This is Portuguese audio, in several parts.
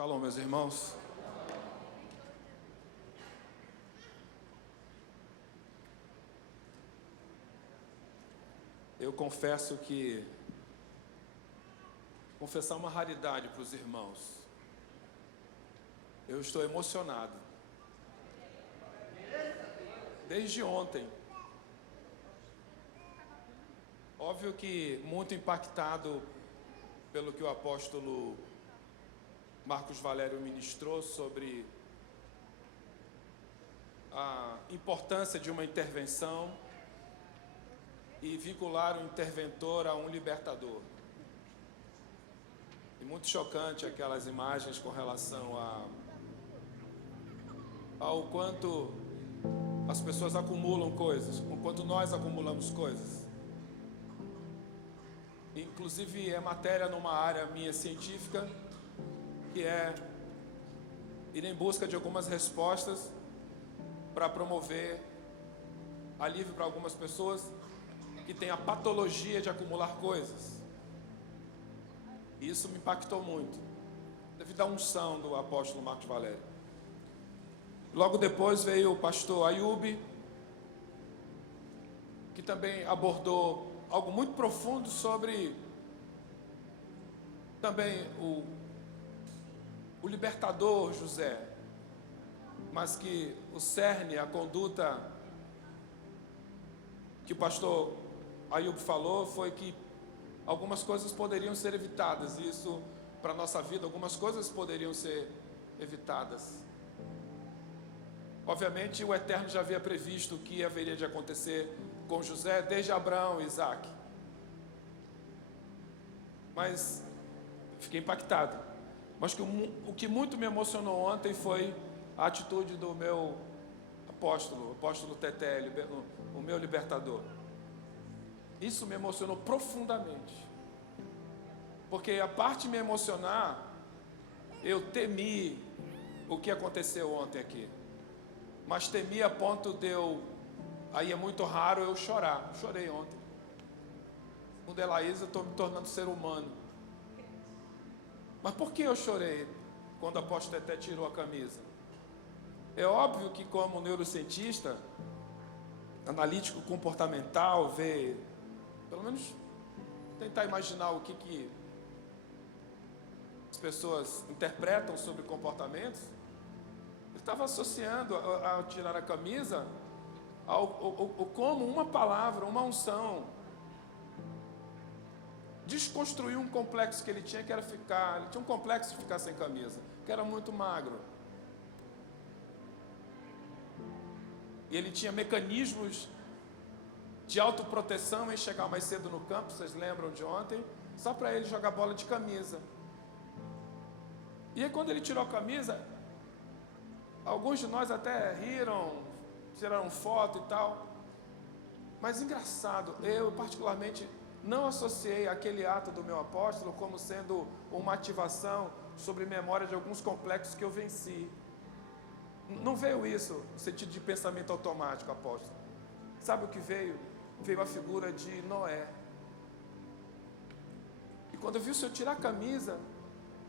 Shalom, meus irmãos. Eu confesso que confessar uma raridade para os irmãos. Eu estou emocionado. Desde ontem. Óbvio que muito impactado pelo que o apóstolo Marcos Valério ministrou sobre a importância de uma intervenção e vincular o interventor a um libertador. E muito chocante aquelas imagens com relação ao quanto as pessoas acumulam coisas, o quanto nós acumulamos coisas. Inclusive é matéria numa área minha científica, que é ir em busca de algumas respostas para promover alívio para algumas pessoas que têm a patologia de acumular coisas. E isso me impactou muito, devido à unção do apóstolo Marcos Valério. Logo depois veio o pastor Ayub, que também abordou algo muito profundo sobre também o libertador José, mas que o cerne, a conduta que o pastor Ayub falou foi que algumas coisas poderiam ser evitadas. Isso, para a nossa vida, algumas coisas poderiam ser evitadas. Obviamente, o Eterno já havia previsto o que haveria de acontecer com José, desde Abraão e Isaac. Mas fiquei impactado. Mas o que muito me emocionou ontem foi a atitude do meu apóstolo, o apóstolo Teté, o meu libertador. Isso me emocionou profundamente. Porque a parte de me emocionar, eu temi o que aconteceu ontem aqui. Mas temi a ponto de aí é muito raro eu chorar. Eu chorei ontem. Com Delaísa eu estou me tornando ser humano. Mas por que eu chorei quando o apóstolo Teté tirou a camisa? É óbvio que, como neurocientista, analítico comportamental, ver, pelo menos tentar imaginar o que as pessoas interpretam sobre comportamentos, eu estava associando ao tirar a camisa ao como uma palavra, uma unção desconstruiu um complexo que ele tinha, que era ele tinha um complexo de ficar sem camisa, que era muito magro. E ele tinha mecanismos de autoproteção em chegar mais cedo no campo, vocês lembram de ontem, só para ele jogar bola de camisa. E aí quando ele tirou a camisa, alguns de nós até riram, tiraram foto e tal, mas engraçado, eu particularmente não associei aquele ato do meu apóstolo como sendo uma ativação sobre memória de alguns complexos que eu venci. Não veio isso no sentido de pensamento automático, apóstolo. Sabe o que veio? Veio a figura de Noé. E quando eu vi o senhor tirar a camisa,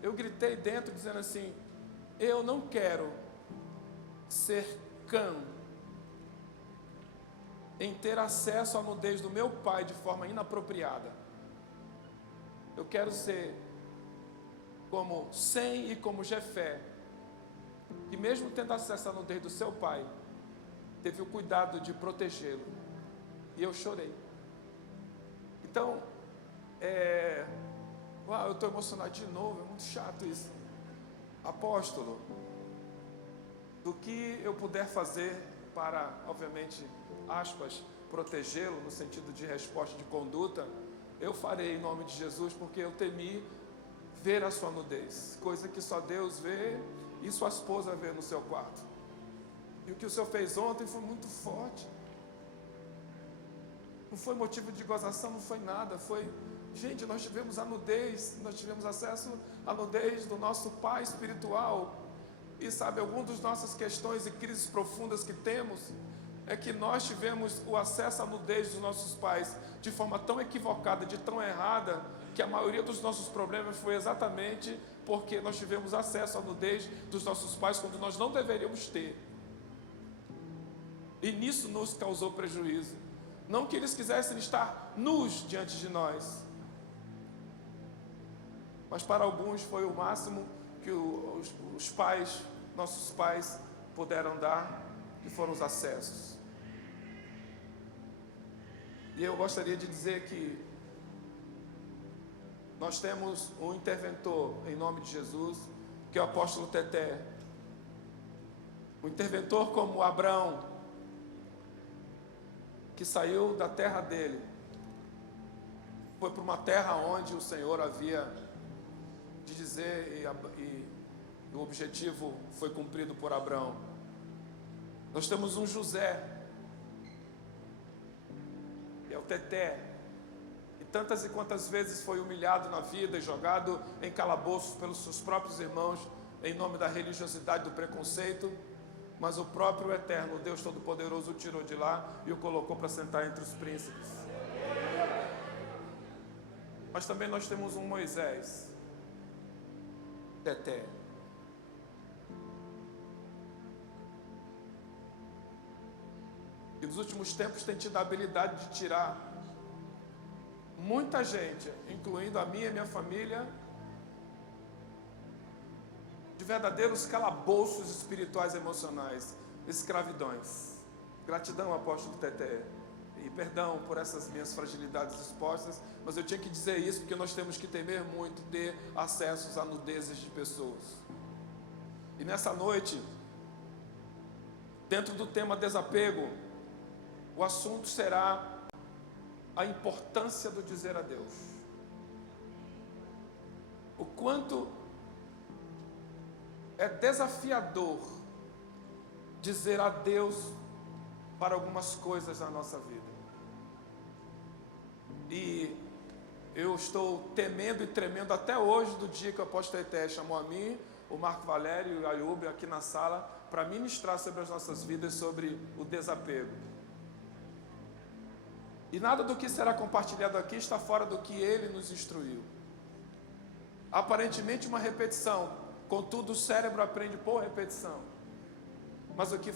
eu gritei dentro dizendo assim: eu não quero ser cão em ter acesso à nudez do meu pai de forma inapropriada. Eu quero ser como Sem e como Jefé, que mesmo tendo acesso à nudez do seu pai, teve o cuidado de protegê-lo. E eu chorei. Então, eu estou emocionado de novo, é muito chato isso. Apóstolo, do que eu puder fazer para, obviamente, aspas, protegê-lo no sentido de resposta de conduta, eu farei em nome de Jesus, porque eu temi ver a sua nudez, coisa que só Deus vê e sua esposa vê no seu quarto. E o que o senhor fez ontem foi muito forte. Não foi motivo de gozação, não foi nada, foi... Gente, nós tivemos a nudez, nós tivemos acesso à nudez do nosso pai espiritual. E sabe, algumas das nossas questões e crises profundas que temos é que nós tivemos o acesso à nudez dos nossos pais de forma tão equivocada, de tão errada, que a maioria dos nossos problemas foi exatamente porque nós tivemos acesso à nudez dos nossos pais quando nós não deveríamos ter. E nisso nos causou prejuízo. Não que eles quisessem estar nus diante de nós, mas para alguns foi o máximo que os pais, nossos pais, puderam dar, que foram os acessos. E eu gostaria de dizer que nós temos um interventor em nome de Jesus, que é o apóstolo Teté. Um interventor como Abraão, que saiu da terra dele, foi para uma terra onde o Senhor havia de dizer, e o objetivo foi cumprido por Abraão. Nós temos um José, que é o Teté, e tantas e quantas vezes foi humilhado na vida e jogado em calabouços pelos seus próprios irmãos, em nome da religiosidade, do preconceito, mas o próprio Eterno, o Deus Todo-Poderoso, o tirou de lá e o colocou para sentar entre os príncipes. Mas também nós temos um Moisés, Teté, que nos últimos tempos tem tido a habilidade de tirar muita gente, incluindo a minha e minha família, de verdadeiros calabouços espirituais e emocionais, escravidões. Gratidão, apóstolo Teté, e perdão por essas minhas fragilidades expostas, mas eu tinha que dizer isso porque nós temos que temer muito ter acessos a nudezes de pessoas. E nessa noite, dentro do tema desapego, o assunto será a importância do dizer adeus. O quanto é desafiador dizer adeus para algumas coisas na nossa vida. E eu estou temendo e tremendo até hoje do dia que o apóstolo Teté chamou a mim, o Marco Valério e o Ayub aqui na sala para ministrar sobre as nossas vidas, sobre o desapego. E nada do que será compartilhado aqui está fora do que ele nos instruiu. Aparentemente uma repetição, contudo o cérebro aprende por repetição. Mas o que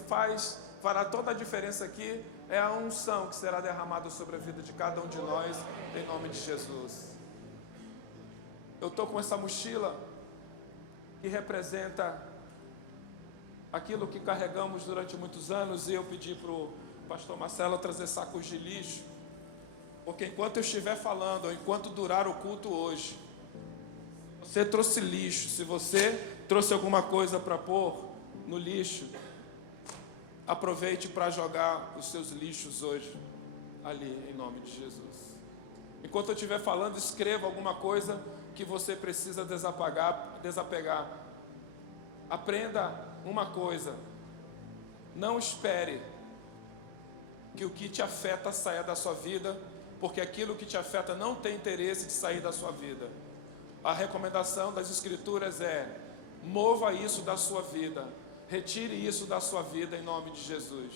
fará toda a diferença aqui é a unção que será derramada sobre a vida de cada um de nós, em nome de Jesus. Eu estou com essa mochila que representa aquilo que carregamos durante muitos anos, e eu pedi para o pastor Marcelo trazer sacos de lixo, porque enquanto eu estiver falando, ou enquanto durar o culto hoje, você trouxe lixo, se você trouxe alguma coisa para pôr no lixo, aproveite para jogar os seus lixos hoje, ali, em nome de Jesus. Enquanto eu estiver falando, escreva alguma coisa que você precisa desapegar. Aprenda uma coisa: não espere que o que te afeta saia da sua vida, porque aquilo que te afeta não tem interesse de sair da sua vida. A recomendação das Escrituras é: mova isso da sua vida, retire isso da sua vida em nome de Jesus,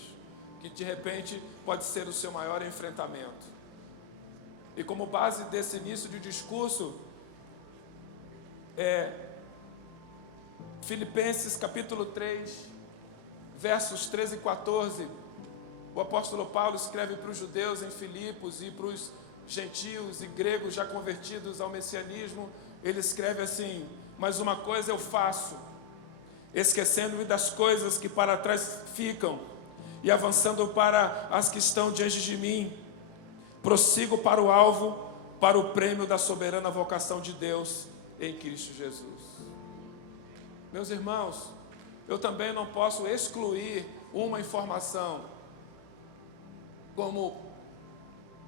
que de repente pode ser o seu maior enfrentamento. E como base desse início de discurso, Filipenses capítulo 3, versos 13 e 14, o apóstolo Paulo escreve para os judeus em Filipos e para os gentios e gregos já convertidos ao messianismo. Ele escreve assim: mas uma coisa eu faço, esquecendo-me das coisas que para trás ficam e avançando para as que estão diante de mim, prossigo para o alvo, para o prêmio da soberana vocação de Deus em Cristo Jesus. Meus irmãos, eu também não posso excluir uma informação. Como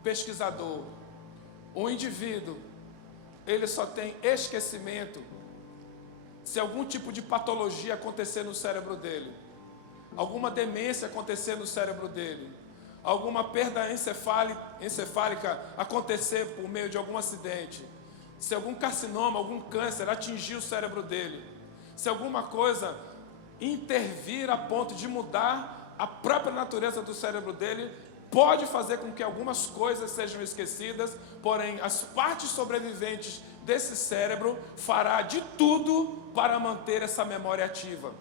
pesquisador, um indivíduo, ele só tem esquecimento se algum tipo de patologia acontecer no cérebro dele, alguma demência acontecer no cérebro dele, alguma perda encefálica acontecer por meio de algum acidente, se algum carcinoma, algum câncer atingir o cérebro dele, se alguma coisa intervir a ponto de mudar a própria natureza do cérebro dele, pode fazer com que algumas coisas sejam esquecidas, porém as partes sobreviventes desse cérebro fará de tudo para manter essa memória ativa.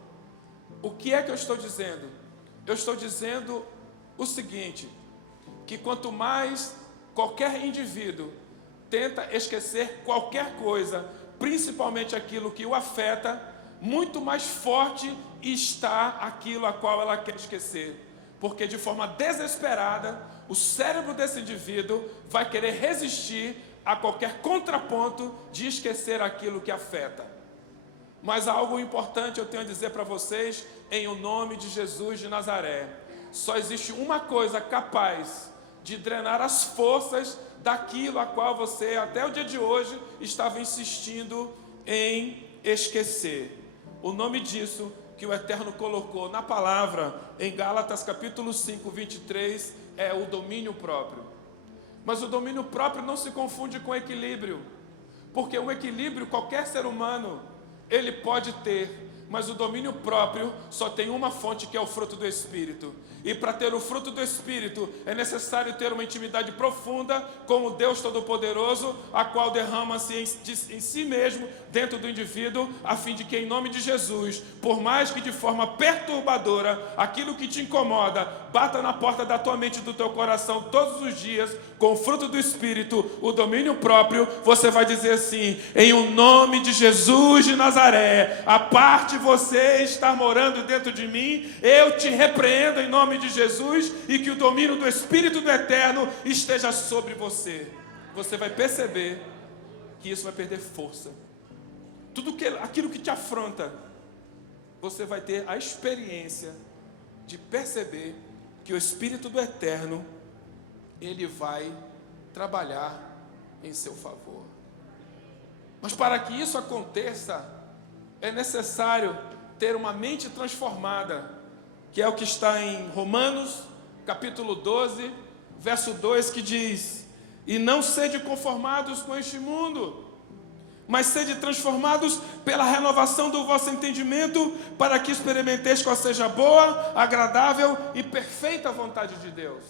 O que é que eu estou dizendo? Eu estou dizendo o seguinte, que quanto mais qualquer indivíduo tenta esquecer qualquer coisa, principalmente aquilo que o afeta, muito mais forte está aquilo a qual ela quer esquecer. Porque de forma desesperada, o cérebro desse indivíduo vai querer resistir a qualquer contraponto de esquecer aquilo que afeta. Mas algo importante eu tenho a dizer para vocês, em o nome de Jesus de Nazaré. Só existe uma coisa capaz de drenar as forças daquilo a qual você, até o dia de hoje, estava insistindo em esquecer. O nome disso que o Eterno colocou na palavra, em Gálatas capítulo 5, 23, é o domínio próprio. Mas o domínio próprio não se confunde com equilíbrio, porque o equilíbrio qualquer ser humano, ele pode ter, mas o domínio próprio só tem uma fonte, que é o fruto do Espírito. E para ter o fruto do Espírito, é necessário ter uma intimidade profunda com o Deus Todo-Poderoso, a qual derrama-se em si mesmo, dentro do indivíduo, a fim de que, em nome de Jesus, por mais que de forma perturbadora, aquilo que te incomoda, bata na porta da tua mente e do teu coração todos os dias, com o fruto do Espírito, o domínio próprio, você vai dizer assim, em o nome de Jesus de Nazaré, a parte você está morando dentro de mim, eu te repreendo em nome de Jesus, e que o domínio do Espírito do Eterno esteja sobre você. Você vai perceber que isso vai perder força. Aquilo que te afronta, você vai ter a experiência de perceber que o Espírito do Eterno, ele vai trabalhar em seu favor. Mas para que isso aconteça, é necessário ter uma mente transformada, que é o que está em Romanos, capítulo 12, verso 2, que diz: e não sede conformados com este mundo, mas sede transformados pela renovação do vosso entendimento, para que experimenteis qual seja a boa, agradável e perfeita vontade de Deus.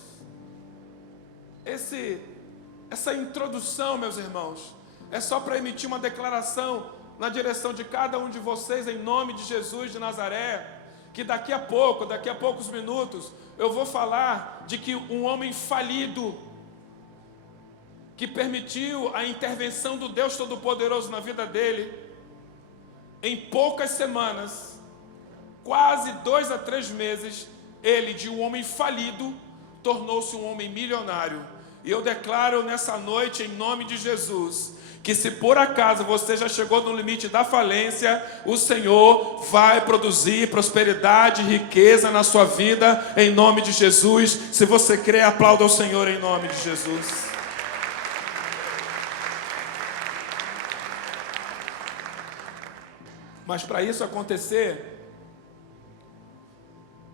Essa introdução, meus irmãos, é só para emitir uma declaração na direção de cada um de vocês, em nome de Jesus de Nazaré, que daqui a poucos minutos, eu vou falar de que um homem falido, que permitiu a intervenção do Deus Todo-Poderoso na vida dele, em poucas semanas, quase 2 a 3 meses, ele, de um homem falido, tornou-se um homem milionário. E eu declaro nessa noite, em nome de Jesus, que se por acaso você já chegou no limite da falência, o Senhor vai produzir prosperidade e riqueza na sua vida, em nome de Jesus. Se você crê, aplauda ao Senhor em nome de Jesus. Mas para isso acontecer,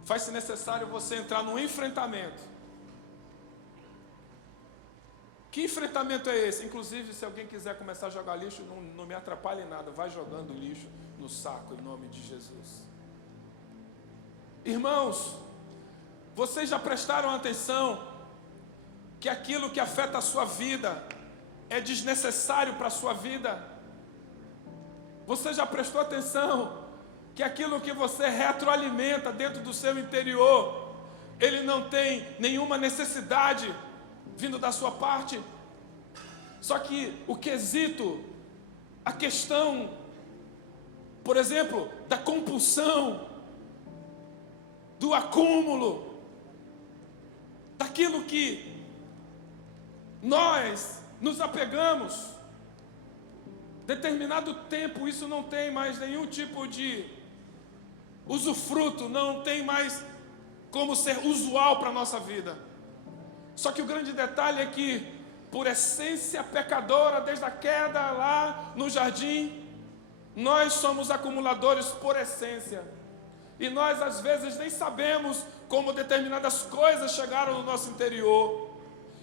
faz-se necessário você entrar num enfrentamento. Que enfrentamento é esse? Inclusive, se alguém quiser começar a jogar lixo, não me atrapalhe em nada. Vai jogando lixo no saco, em nome de Jesus. Irmãos, vocês já prestaram atenção que aquilo que afeta a sua vida é desnecessário para a sua vida? Você já prestou atenção que aquilo que você retroalimenta dentro do seu interior, ele não tem nenhuma necessidade vindo da sua parte? Só que o quesito, a questão, por exemplo, da compulsão, do acúmulo, daquilo que nós nos apegamos, determinado tempo isso não tem mais nenhum tipo de usufruto, não tem mais como ser usual para a nossa vida. Só que o grande detalhe é que, por essência pecadora, desde a queda lá no jardim, nós somos acumuladores por essência. E nós às vezes nem sabemos como determinadas coisas chegaram no nosso interior.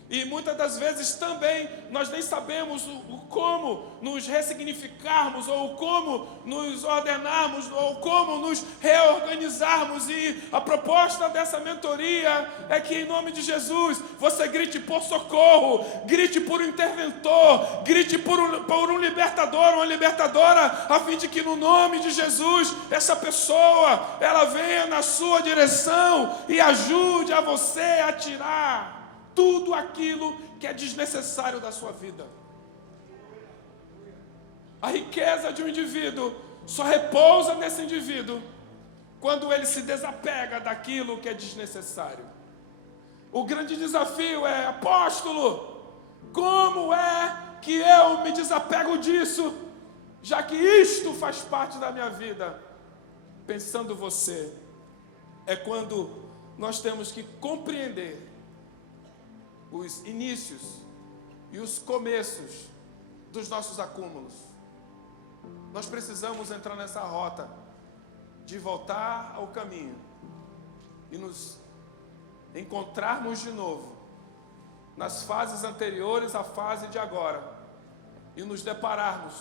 E muitas das vezes também nós nem sabemos o como nos ressignificarmos, ou como nos ordenarmos, ou como nos reorganizarmos. E a proposta dessa mentoria é que, em nome de Jesus, você grite por socorro, grite por um interventor, grite por um libertador, uma libertadora, a fim de que, no nome de Jesus, essa pessoa, ela venha na sua direção e ajude a você a tirar tudo aquilo que é desnecessário da sua vida. A riqueza de um indivíduo só repousa nesse indivíduo quando ele se desapega daquilo que é desnecessário. O grande desafio é: apóstolo, como é que eu me desapego disso, já que isto faz parte da minha vida? Pensando você, é quando nós temos que compreender os inícios e os começos dos nossos acúmulos. Nós precisamos entrar nessa rota de voltar ao caminho e nos encontrarmos de novo nas fases anteriores à fase de agora, e nos depararmos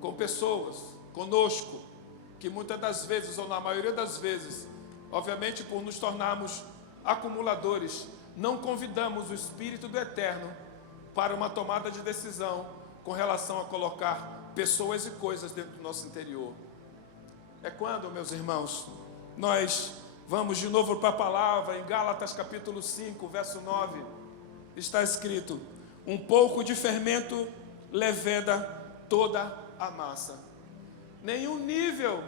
com pessoas, conosco, que muitas das vezes, ou na maioria das vezes, obviamente por nos tornarmos acumuladores, não convidamos o Espírito do Eterno para uma tomada de decisão com relação a colocar pessoas e coisas dentro do nosso interior. É quando, meus irmãos, nós vamos de novo para a palavra, em Gálatas capítulo 5, verso 9, está escrito: um pouco de fermento leveda toda a massa. Nenhum nível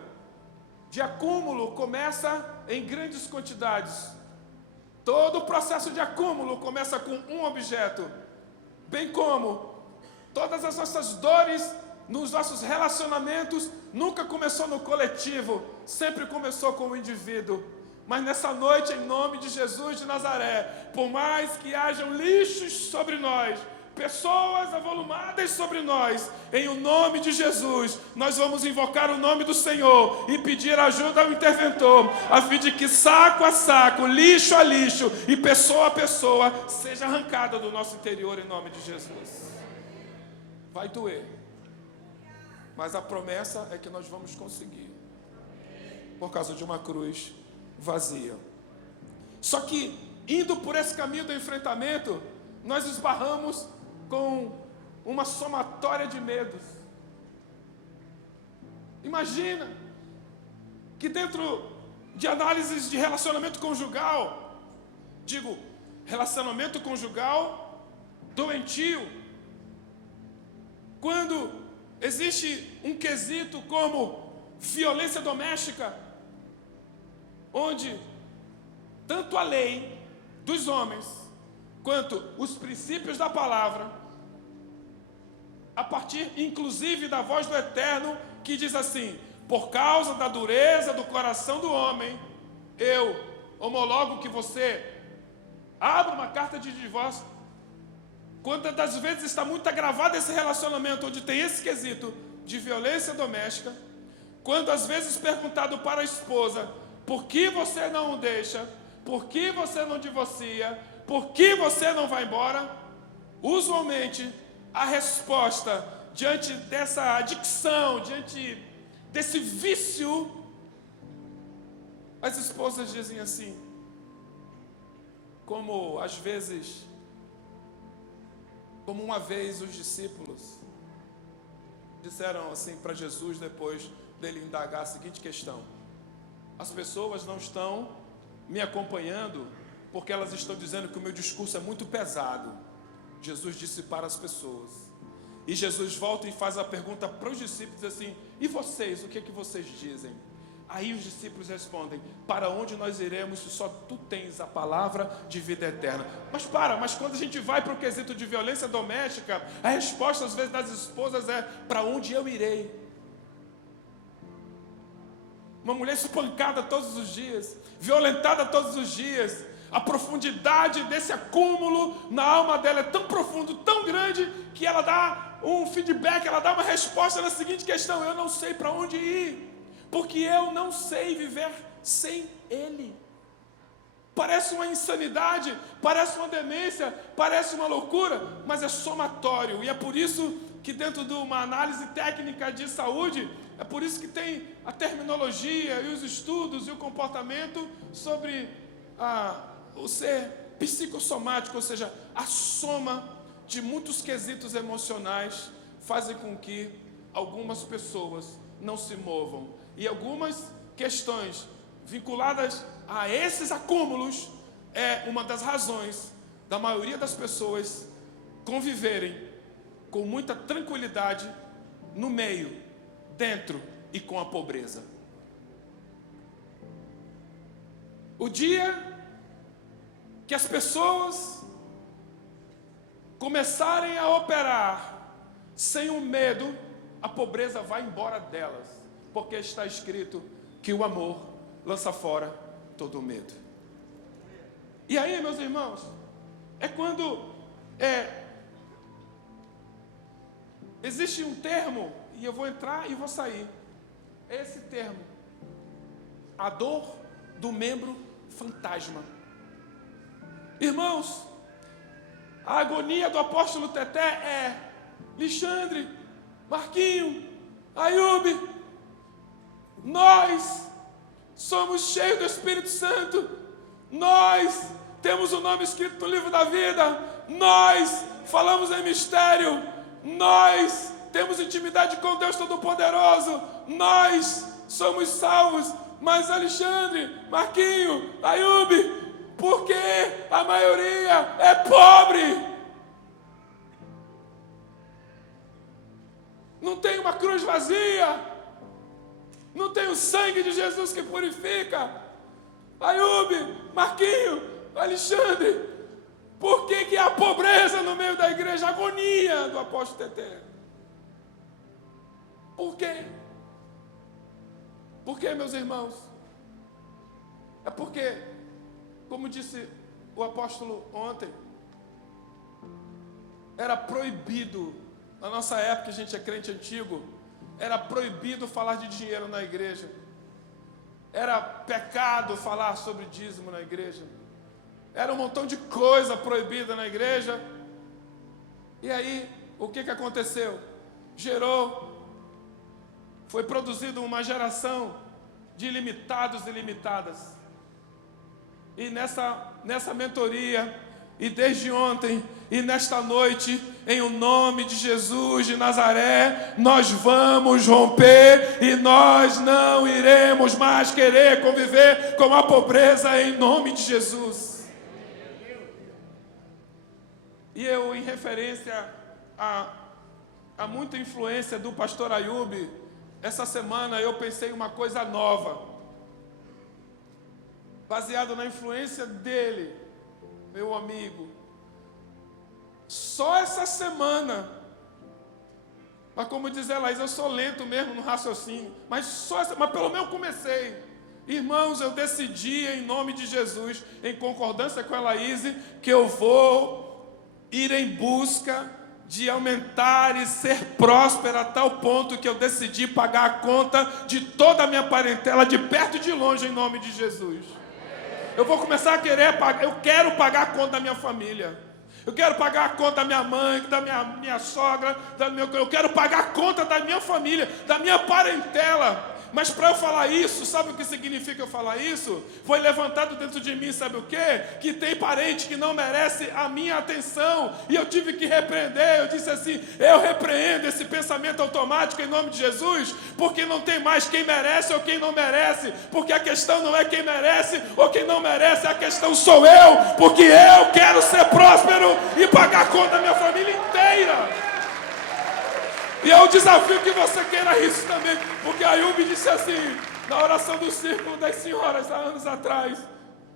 de acúmulo começa em grandes quantidades. Todo o processo de acúmulo começa com um objeto, bem como todas as nossas dores nos nossos relacionamentos nunca começou no coletivo, sempre começou com o indivíduo. Mas nessa noite, em nome de Jesus de Nazaré, por mais que hajam lixos sobre nós, pessoas avolumadas sobre nós, em o nome de Jesus, nós vamos invocar o nome do Senhor e pedir ajuda ao interventor, a fim de que saco a saco, lixo a lixo e pessoa a pessoa seja arrancada do nosso interior, em nome de Jesus. Vai doer, mas a promessa é que nós vamos conseguir, por causa de uma cruz vazia. Só que, indo por esse caminho do enfrentamento, nós esbarramos com uma somatória de medos. Imagina que dentro de análises de relacionamento conjugal, digo, relacionamento conjugal doentio, quando existe um quesito como violência doméstica, onde tanto a lei dos homens quanto os princípios da palavra, a partir inclusive da voz do Eterno, que diz assim: por causa da dureza do coração do homem, eu homologo que você abra uma carta de divórcio. Quantas das vezes está muito agravado esse relacionamento, onde tem esse quesito de violência doméstica, quando às vezes perguntado para a esposa: por que você não o deixa? Por que você não divorcia? Por que você não vai embora? Usualmente, a resposta diante dessa adicção, diante desse vício, as esposas dizem assim, como às vezes, como uma vez os discípulos disseram assim para Jesus, depois dele indagar a seguinte questão: as pessoas não estão me acompanhando porque elas estão dizendo que o meu discurso é muito pesado. Jesus disse para as pessoas. E Jesus volta e faz a pergunta para os discípulos assim: e vocês, o que é que vocês dizem? Aí os discípulos respondem: para onde nós iremos se só tu tens a palavra de vida eterna? Mas quando a gente vai para o quesito de violência doméstica, a resposta às vezes das esposas é: para onde eu irei? Uma mulher espancada todos os dias, violentada todos os dias, a profundidade desse acúmulo na alma dela é tão profundo, tão grande, que ela dá um feedback, ela dá uma resposta na seguinte questão: eu não sei para onde ir, porque eu não sei viver sem Ele. Parece uma insanidade, parece uma demência, parece uma loucura, mas é somatório. E é por isso que dentro de uma análise técnica de saúde, é por isso que tem a terminologia e os estudos e o comportamento sobre o ser psicossomático, ou seja, a soma de muitos quesitos emocionais fazem com que algumas pessoas não se movam. E algumas questões vinculadas a esses acúmulos é uma das razões da maioria das pessoas conviverem com muita tranquilidade no meio, dentro e com a pobreza. O dia que as pessoas começarem a operar sem o medo, a pobreza vai embora delas, porque está escrito que o amor lança fora todo o medo. E aí, meus irmãos, é quando existe um termo, e eu vou entrar e vou sair, esse termo, a dor do membro fantasma. Irmãos, a agonia do apóstolo Teté é: Alexandre, Marquinho, Ayub, nós somos cheios do Espírito Santo, nós temos o nome escrito no livro da vida, nós falamos em mistério, nós temos intimidade com Deus Todo-Poderoso, nós somos salvos. Mas Alexandre, Marquinho, Ayub, porque a maioria é pobre, não tem uma cruz vazia, não tem o sangue de Jesus que purifica. Ayub, Marquinho, Alexandre, por que há pobreza no meio da igreja? A agonia do apóstolo Teté. Por quê? Por quê, meus irmãos? É porque, como disse o apóstolo ontem, era proibido, na nossa época, a gente é crente antigo, era proibido falar de dinheiro na igreja. Era pecado falar sobre dízimo na igreja. Era um montão de coisa proibida na igreja. E aí, o que aconteceu? Foi produzido uma geração de ilimitados e limitadas. E nessa mentoria, e desde ontem, e nesta noite, em o nome de Jesus de Nazaré, nós vamos romper e nós não iremos mais querer conviver com a pobreza em nome de Jesus. E eu, em referência a muita influência do pastor Ayub, essa semana eu pensei uma coisa nova, baseado na influência dele, meu amigo. Só essa semana, mas como diz a Laís, eu sou lento mesmo no raciocínio, mas pelo menos eu comecei. Irmãos, eu decidi em nome de Jesus, em concordância com a Laís, que eu vou ir em busca de aumentar e ser próspera a tal ponto que eu decidi pagar a conta de toda a minha parentela, de perto e de longe, em nome de Jesus. Eu vou começar a querer pagar, eu quero pagar a conta da minha família. Eu quero pagar a conta da minha mãe, da minha sogra, eu quero pagar a conta da minha família, da minha parentela. Mas para eu falar isso, sabe o que significa eu falar isso? Foi levantado dentro de mim, sabe o quê? Que tem parente que não merece a minha atenção. E eu tive que repreender. Eu disse assim: eu repreendo esse pensamento automático em nome de Jesus, porque não tem mais quem merece ou quem não merece. Porque a questão não é quem merece ou quem não merece, a questão sou eu, porque eu quero ser próspero e pagar a conta da minha família inteira. E é o desafio que você queira isso também, porque Ayub disse assim, na oração do círculo das senhoras, há anos atrás: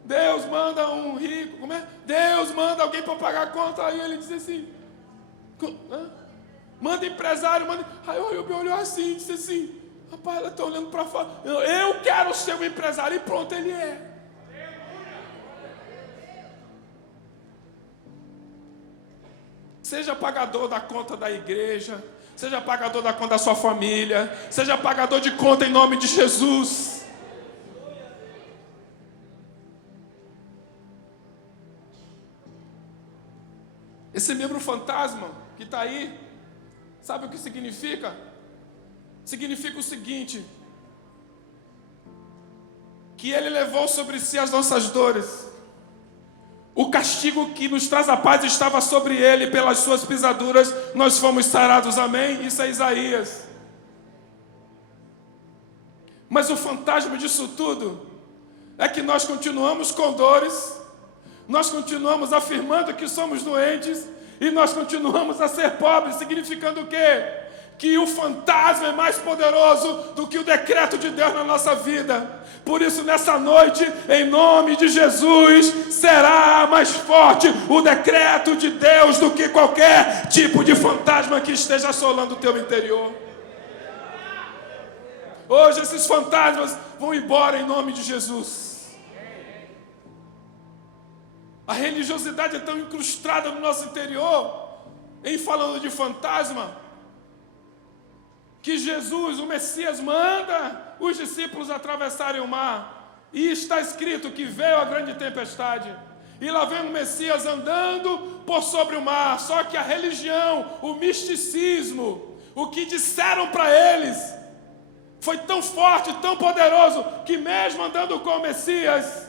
Deus manda um rico, como é? Deus manda alguém para pagar a conta. Aí ele disse assim, manda empresário, manda. Aí o Ayub olhou assim e disse assim: rapaz, ela está olhando para fora, eu quero ser um empresário, e pronto, ele é. Seja pagador da conta da igreja, seja pagador da conta da sua família, seja pagador de conta em nome de Jesus. Esse membro fantasma que está aí, sabe o que significa? Significa o seguinte: que Ele levou sobre si as nossas dores. O castigo que nos traz a paz estava sobre Ele, pelas suas pisaduras nós fomos sarados, amém? Isso é Isaías. Mas o fantasma disso tudo é que nós continuamos com dores, nós continuamos afirmando que somos doentes e nós continuamos a ser pobres, significando o quê? Que o fantasma é mais poderoso do que o decreto de Deus na nossa vida. Por isso, nessa noite, em nome de Jesus, será mais forte o decreto de Deus do que qualquer tipo de fantasma que esteja assolando o teu interior. Hoje esses fantasmas vão embora em nome de Jesus. A religiosidade é tão incrustada no nosso interior, em falando de fantasma, que Jesus, o Messias, manda os discípulos atravessarem o mar. E está escrito que veio a grande tempestade. E lá vem o Messias andando por sobre o mar. Só que a religião, o misticismo, o que disseram para eles, foi tão forte, tão poderoso, que mesmo andando com o Messias,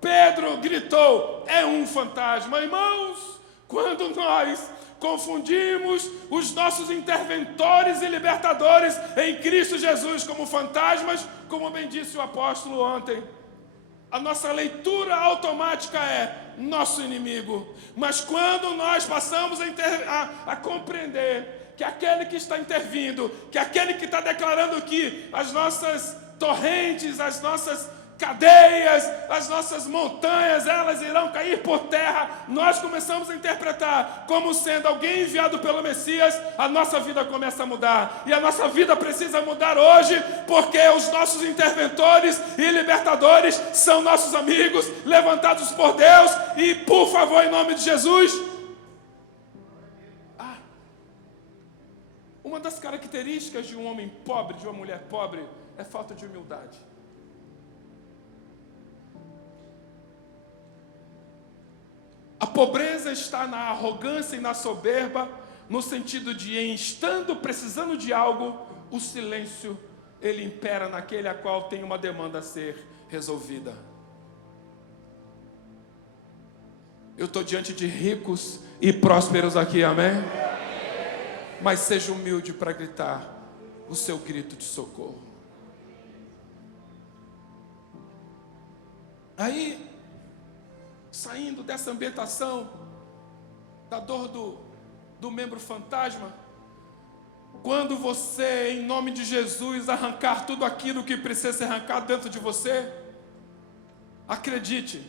Pedro gritou: é um fantasma. Irmãos, quando nós confundimos os nossos interventores e libertadores em Cristo Jesus como fantasmas, como bem disse o apóstolo ontem, a nossa leitura automática é nosso inimigo. Mas quando nós passamos a compreender que aquele que está intervindo, que aquele que está declarando que as nossas torrentes, as nossas cadeias, as nossas montanhas, elas irão cair por terra, nós começamos a interpretar como sendo alguém enviado pelo Messias, a nossa vida começa a mudar. E a nossa vida precisa mudar hoje, porque os nossos interventores e libertadores são nossos amigos, levantados por Deus. E por favor, em nome de Jesus, uma das características de um homem pobre, de uma mulher pobre, é falta de humildade. A pobreza está na arrogância e na soberba, no sentido de, em estando precisando de algo, o silêncio, ele impera naquele a qual tem uma demanda a ser resolvida. Eu estou diante de ricos e prósperos aqui, amém? Mas seja humilde para gritar o seu grito de socorro. Aí, saindo dessa ambientação da dor do membro fantasma, quando você, em nome de Jesus, arrancar tudo aquilo que precisa ser arrancado dentro de você, acredite,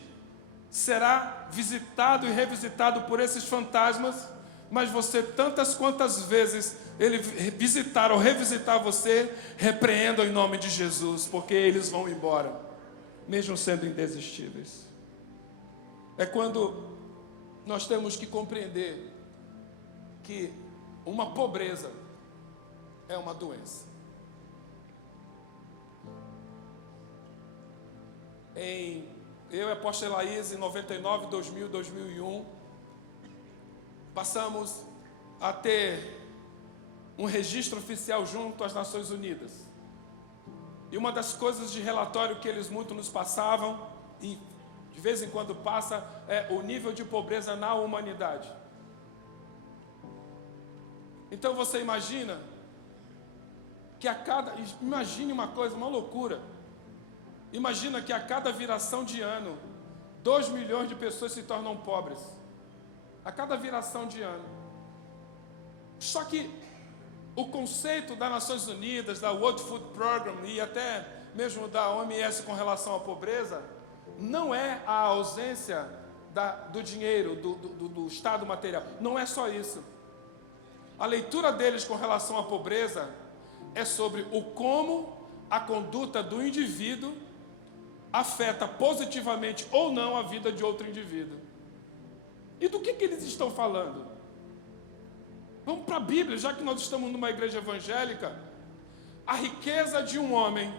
será visitado e revisitado por esses fantasmas, mas você, tantas quantas vezes ele visitar ou revisitar você, repreenda em nome de Jesus, porque eles vão embora, mesmo sendo indesistíveis. É quando nós temos que compreender que uma pobreza é uma doença. Eu e a apóstola Laís, em 99, 2000, 2001, passamos a ter um registro oficial junto às Nações Unidas. E uma das coisas de relatório que eles muito nos passavam, e de vez em quando passa, é o nível de pobreza na humanidade. Então você imagina que imagine uma coisa, uma loucura. Imagina que a cada viração de ano, 2 milhões de pessoas se tornam pobres. A cada viração de ano. Só que o conceito das Nações Unidas, da World Food Program e até mesmo da OMS com relação à pobreza, não é a ausência do dinheiro, do estado material. Não é só isso. A leitura deles com relação à pobreza é sobre o como a conduta do indivíduo afeta positivamente ou não a vida de outro indivíduo. E do que eles estão falando? Vamos para a Bíblia, já que nós estamos numa igreja evangélica. A riqueza de um homem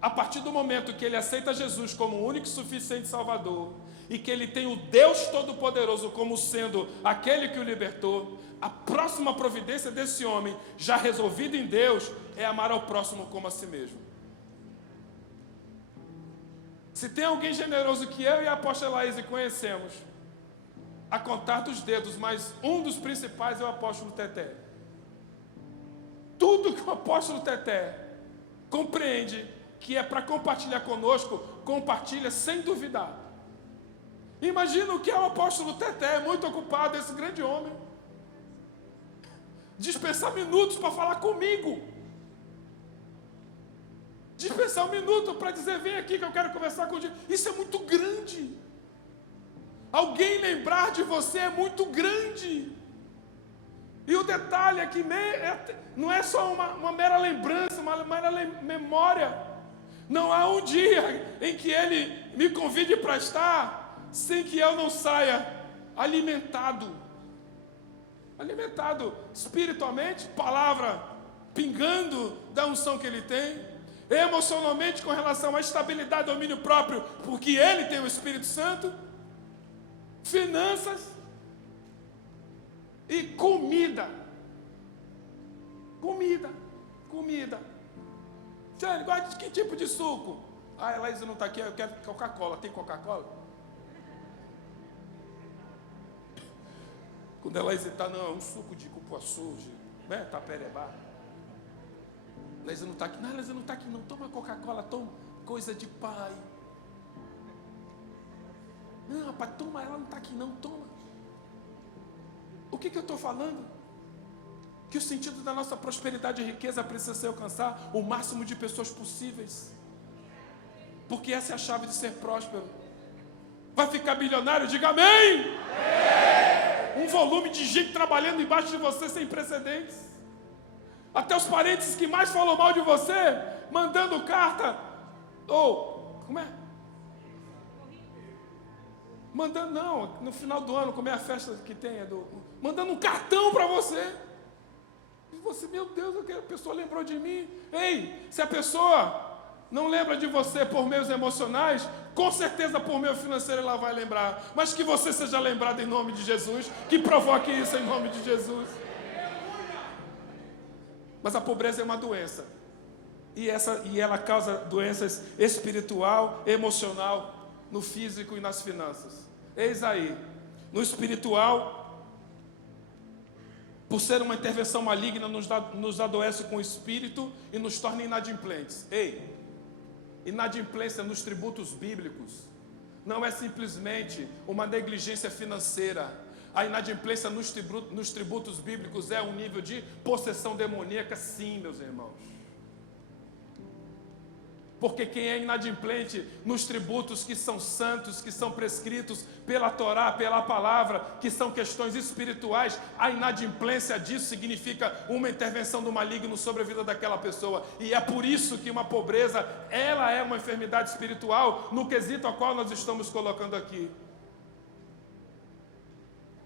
A partir do momento que ele aceita Jesus como o único e suficiente Salvador, e que ele tem o Deus Todo-Poderoso como sendo aquele que o libertou, a próxima providência desse homem, já resolvida em Deus, é amar ao próximo como a si mesmo. Se tem alguém generoso que eu e a apóstola Laís conhecemos, a contar dos dedos, mas um dos principais é o apóstolo Teté. Tudo que o apóstolo Teté compreende que é para compartilhar conosco, compartilha sem duvidar. Imagina o que é o apóstolo Teté, muito ocupado, esse grande homem. Dispensar minutos para falar comigo. Dispensar um minuto para dizer, vem aqui que eu quero conversar contigo. Isso é muito grande. Alguém lembrar de você é muito grande. E o detalhe é que não é só uma mera lembrança, uma mera memória. Não há um dia em que ele me convide para estar sem que eu não saia alimentado. Alimentado espiritualmente, palavra pingando da unção que ele tem, emocionalmente com relação à estabilidade, domínio próprio, porque ele tem o Espírito Santo, finanças e comida. Comida. Jane, gosta de que tipo de suco? Ah, a Laís não está aqui, eu quero Coca-Cola. Tem Coca-Cola? Quando a Laís está, não, é um suco de cupuaçu, né, taperebá. Laís não está aqui, não, Laís não está aqui, não, toma Coca-Cola, toma coisa de pai. Não, rapaz, toma, ela não está aqui, não, toma. O que eu estou falando? Que o sentido da nossa prosperidade e riqueza precisa ser alcançar o máximo de pessoas possíveis. Porque essa é a chave de ser próspero. Vai ficar bilionário? Diga amém! Um volume de gente trabalhando embaixo de você sem precedentes. Até os parentes que mais falam mal de você, mandando carta. Como é? Mandando, não, no final do ano, como é a festa que tem? Mandando um cartão para você. E você, meu Deus, a pessoa lembrou de mim. Ei, se a pessoa não lembra de você por meios emocionais, com certeza por meio financeiro ela vai lembrar. Mas que você seja lembrado em nome de Jesus, que provoque isso em nome de Jesus. Mas a pobreza é uma doença. E ela causa doenças espiritual, emocional, no físico e nas finanças. Eis aí, no espiritual, por ser uma intervenção maligna, nos adoece com o espírito e nos torna inadimplentes. Inadimplência nos tributos bíblicos não é simplesmente uma negligência financeira. A inadimplência nos tributos bíblicos é um nível de possessão demoníaca, sim, meus irmãos. Porque quem é inadimplente nos tributos que são santos, que são prescritos pela Torá, pela palavra, que são questões espirituais, a inadimplência disso significa uma intervenção do maligno sobre a vida daquela pessoa. E é por isso que uma pobreza, ela é uma enfermidade espiritual no quesito a qual nós estamos colocando aqui.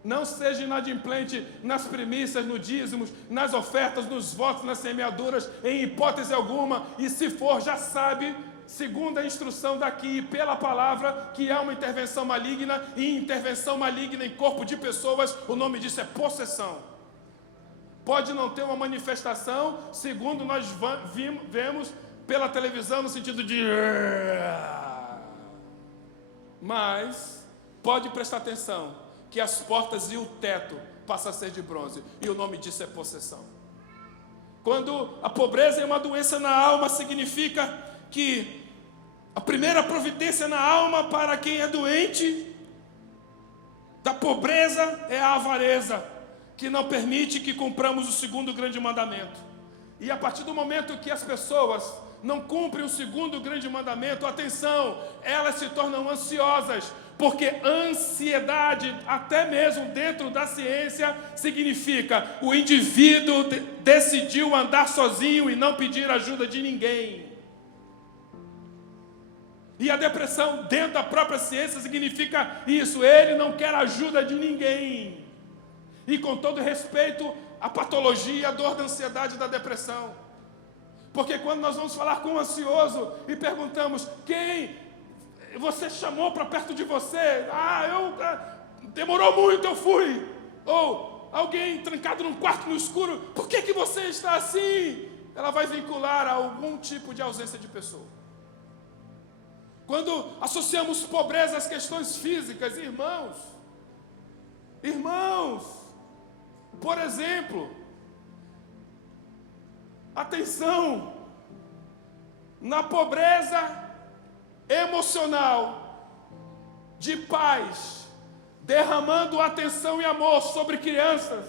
Não seja inadimplente nas primícias, nos dízimos, nas ofertas, nos votos, nas semeaduras, em hipótese alguma. E se for, já sabe, segundo a instrução daqui, pela palavra, que há uma intervenção maligna. E intervenção maligna em corpo de pessoas, o nome disso é possessão. Pode não ter uma manifestação, segundo nós vemos pela televisão, no sentido de... Mas pode prestar atenção, que as portas e o teto passam a ser de bronze. E o nome disso é possessão. Quando a pobreza é uma doença na alma, significa que a primeira providência na alma para quem é doente da pobreza é a avareza, que não permite que cumpramos o segundo grande mandamento. E a partir do momento que as pessoas não cumprem o segundo grande mandamento, atenção, elas se tornam ansiosas, porque ansiedade, até mesmo dentro da ciência, significa o indivíduo decidiu andar sozinho e não pedir ajuda de ninguém. E a depressão dentro da própria ciência significa isso, ele não quer ajuda de ninguém. E com todo respeito, a patologia, a dor da ansiedade e da depressão. Porque quando nós vamos falar com um ansioso e perguntamos: quem você chamou para perto de você? Demorou muito, eu fui. Ou alguém trancado num quarto no escuro, por que você está assim? Ela vai vincular a algum tipo de ausência de pessoa. Quando associamos pobreza às questões físicas, irmãos, por exemplo, atenção, na pobreza emocional de pais derramando atenção e amor sobre crianças,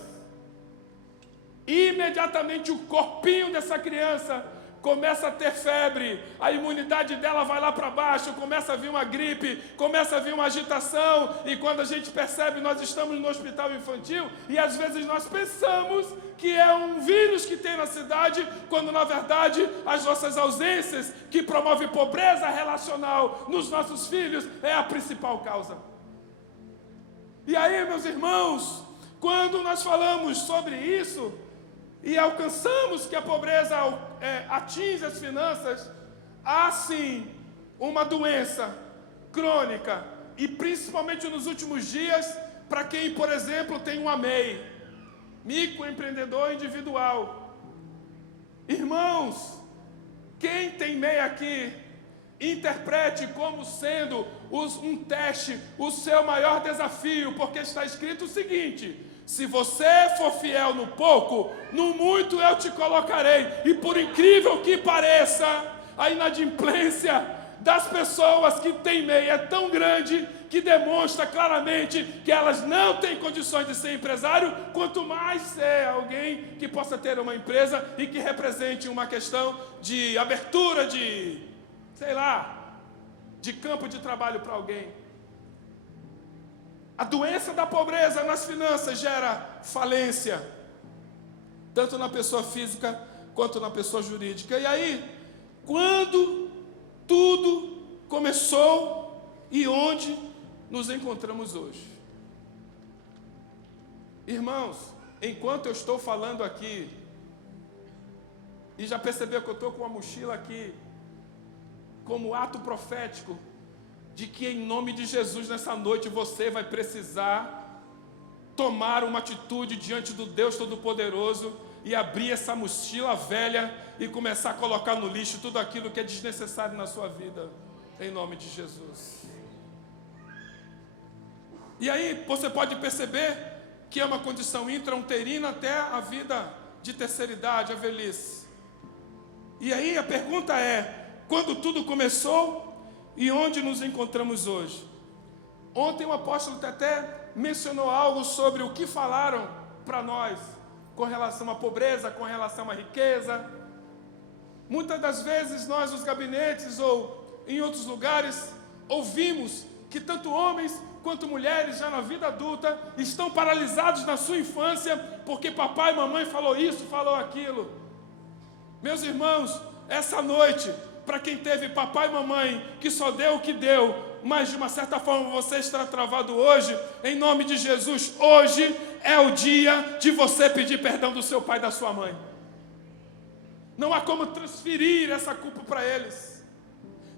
imediatamente o corpinho dessa criança começa a ter febre, a imunidade dela vai lá para baixo, começa a vir uma gripe, começa a vir uma agitação, e quando a gente percebe, nós estamos no hospital infantil, e às vezes nós pensamos que é um vírus que tem na cidade, quando na verdade as nossas ausências, que promovem pobreza relacional nos nossos filhos, é a principal causa. E aí, meus irmãos, quando nós falamos sobre isso, e alcançamos que a pobreza atinge as finanças, há sim uma doença crônica, e principalmente nos últimos dias, para quem, por exemplo, tem uma MEI, microempreendedor individual. Irmãos, quem tem MEI aqui, interprete como sendo um teste, o seu maior desafio, porque está escrito o seguinte: se você for fiel no pouco, no muito eu te colocarei. E por incrível que pareça, a inadimplência das pessoas que têm MEI é tão grande que demonstra claramente que elas não têm condições de ser empresário, quanto mais ser alguém que possa ter uma empresa e que represente uma questão de abertura de campo de trabalho para alguém. A doença da pobreza nas finanças gera falência, tanto na pessoa física quanto na pessoa jurídica. E aí, quando tudo começou e onde nos encontramos hoje? Irmãos, enquanto eu estou falando aqui, e já percebeu que eu estou com uma mochila aqui, como ato profético, de que em nome de Jesus nessa noite você vai precisar tomar uma atitude diante do Deus Todo-Poderoso e abrir essa mochila velha e começar a colocar no lixo tudo aquilo que é desnecessário na sua vida, em nome de Jesus. E aí você pode perceber que é uma condição intrauterina até a vida de terceira idade, a velhice. E aí a pergunta é: quando tudo começou e onde nos encontramos hoje? Ontem o apóstolo Teté mencionou algo sobre o que falaram para nós com relação à pobreza, com relação à riqueza. Muitas das vezes nós nos gabinetes ou em outros lugares ouvimos que tanto homens quanto mulheres já na vida adulta estão paralisados na sua infância porque papai e mamãe falou isso, falou aquilo. Meus irmãos, essa noite, para quem teve papai e mamãe que só deu o que deu, mas de uma certa forma você está travado hoje, em nome de Jesus, hoje é o dia de você pedir perdão do seu pai e da sua mãe. Não há como transferir essa culpa para eles,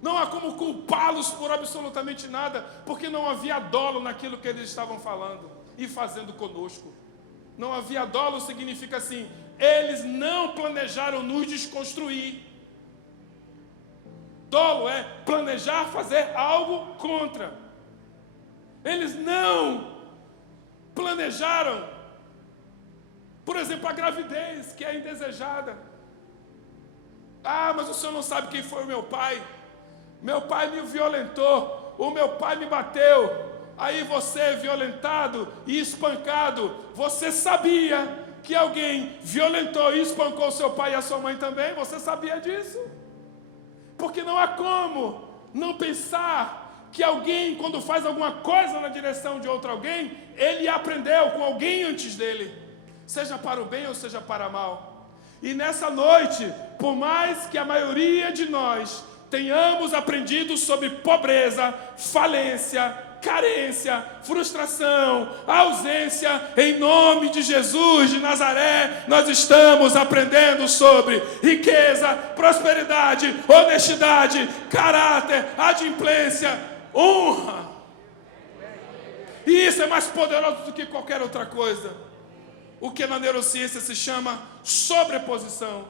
não há como culpá-los por absolutamente nada, porque não havia dolo naquilo que eles estavam falando e fazendo conosco. Não havia dolo significa assim, eles não planejaram nos desconstruir. Dolo é planejar fazer algo contra. Eles não planejaram, por exemplo, a gravidez que é indesejada. Mas o senhor não sabe quem foi o meu pai. Meu pai me violentou, o meu pai me bateu. Aí você, violentado e espancado, você sabia que alguém violentou e espancou seu pai e a sua mãe também? Você sabia disso? Porque não há como não pensar que alguém, quando faz alguma coisa na direção de outro alguém, ele aprendeu com alguém antes dele, seja para o bem ou seja para o mal. E nessa noite, por mais que a maioria de nós tenhamos aprendido sobre pobreza, falência, carência, frustração, ausência. Em nome de Jesus de Nazaré, nós estamos aprendendo sobre riqueza, prosperidade, honestidade, caráter, adimplência, honra. E isso é mais poderoso do que qualquer outra coisa. O que na neurociência se chama sobreposição.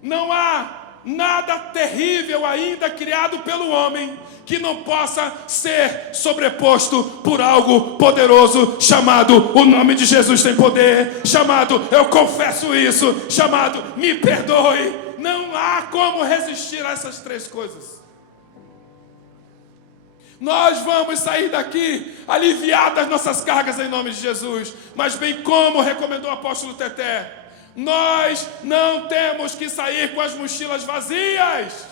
Não há nada terrível ainda criado pelo homem que não possa ser sobreposto por algo poderoso, chamado o nome de Jesus tem poder, chamado eu confesso isso, chamado me perdoe. Não há como resistir a essas três coisas. Nós vamos sair daqui aliviados das nossas cargas em nome de Jesus, mas bem como recomendou o apóstolo Teté, nós não temos que sair com as mochilas vazias.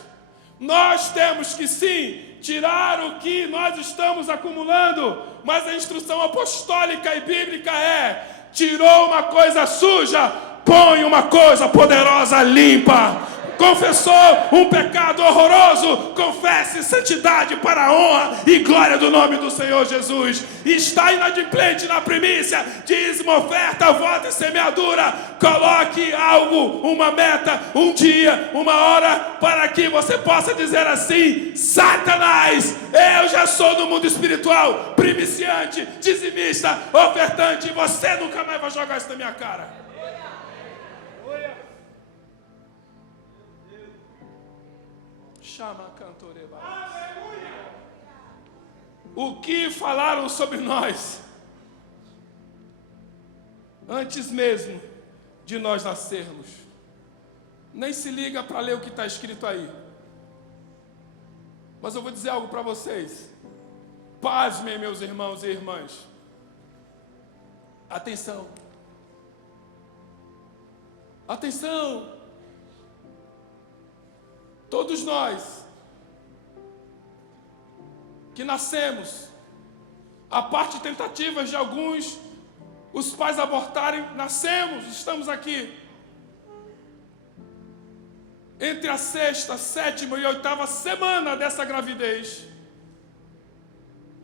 Nós temos que sim tirar o que nós estamos acumulando, mas a instrução apostólica e bíblica é: tirou uma coisa suja, põe uma coisa poderosa limpa. Confessou um pecado horroroso, confesse santidade para a honra e glória do nome do Senhor Jesus. Está inadimplente na primícia, dízimo, oferta, voto e semeadura. Coloque algo, uma meta, um dia, uma hora, para que você possa dizer assim: Satanás, eu já sou do mundo espiritual, primiciante, dizimista, ofertante, e você nunca mais vai jogar isso na minha cara. Chama cantoreba. O que falaram sobre nós antes mesmo de nós nascermos? Nem se liga para ler o que está escrito aí. Mas eu vou dizer algo para vocês. Pasmem, meus irmãos e irmãs. Atenção. Atenção. Todos nós que nascemos, a parte de tentativas de alguns, os pais abortarem, nascemos, estamos aqui. Entre a 6ª, 7ª e 8ª semana dessa gravidez,